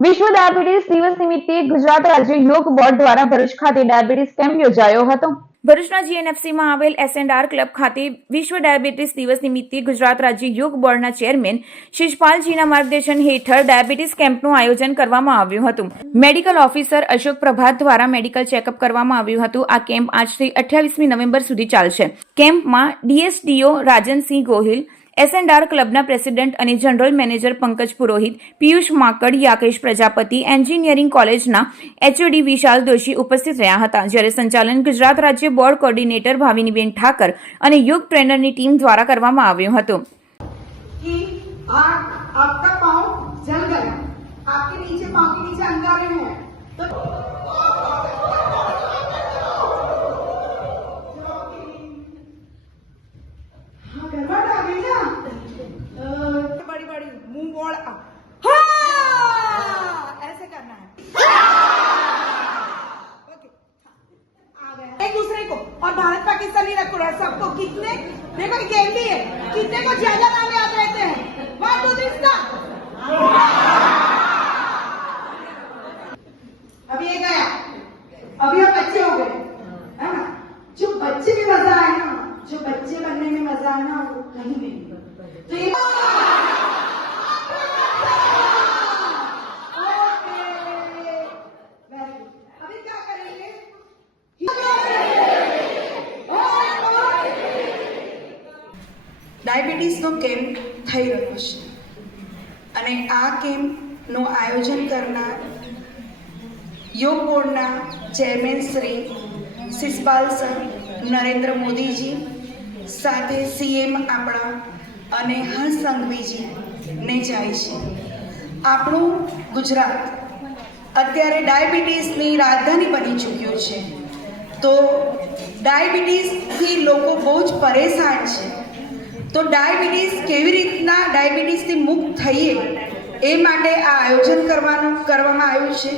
વિશ્વ ડાયાબિટીસ દિવસ નિમિત્તે ગુજરાત રાજ્ય યોગ બોર્ડ દ્વારા ભરૂચ ખાતે ડાયાબિટીસ કેમ્પ યોજાયો હતો. ભરૂચના જીએનએફસીમાં આવેલ એસએનઆર ક્લબ ખાતે વિશ્વ ડાયાબિટીસ દિવસ નિમિત્તે ગુજરાત રાજ્ય યોગ બોર્ડના ચેરમેન શિષપાલજીના માર્ગદર્શન હેઠળ ડાયાબિટીસ કેમ્પનું આયોજન કરવામાં આવ્યું હતું. મેડિકલ ઓફિસર અશોક પ્રભાત દ્વારા મેડિકલ ચેકઅપ કરવામાં આવ્યું હતું. આ કેમ્પ આજથી અઠ્યાવીસમી નવેમ્બર સુધી ચાલશે. કેમ્પમાં ડીએસડીઓ રાજનસિંહ ગોહિલ એસએનઆર ક્લબના પ્રેસિડેન્ટ અને general manager Pankaj Purohit Piyush Makad Yakesh Prajapati engineering કોલેજના એચઓડી વિશાલ દોશી ઉપસ્થિત રહ્યા હતા જ્યારે સંચાલન ગુજરાત રાજ્ય બોર્ડ કોર્ડિનેટર ભાવિનીબેન ઠાકર અને યોગ ટ્રેનરની ટીમ દ્વારા કરવામાં આવ્યું હતું कि आग आपका पाँव जल गया आपके नीचे पाँव के नीचे अंगारे हैं को और भारत पाकिस्तान सबको कितने, देखो गेम भी है, कितने को ज़्यादा नाम याद रहते हैं? वन टू थ्री स्टार्ट अभी ये गया। अभी हम बच्चे हो गए, है ना? जो बच्चे में मज़ा आए ना, जो बच्चे बनने में मज़ा आए ना, वो कहीं नहीं तो ये ડાયાબિટીસનો કેમ્પ થઈ રહ્યો છે. અને આ કેમ્પનું આયોજન કરનાર યોગ બોર્ડના ચેરમેન શ્રી શિષપાલ સર નરેન્દ્ર મોદીજી, સાથે સીએમ આપણા અને હંસ સંઘવીજીને જાય છે. આપણું ગુજરાત અત્યારે ડાયાબિટીસની રાજધાની બની ચૂક્યું છે. તો ડાયાબિટીસથી લોકો બહુ જ પરેશાન છે. તો ડાયાબિટીસ કેવી રીતના ડાયાબિટીસથી મુક્ત થઈએ એ માટે આ આયોજન કરવાનું, કરવામાં આવ્યું છે?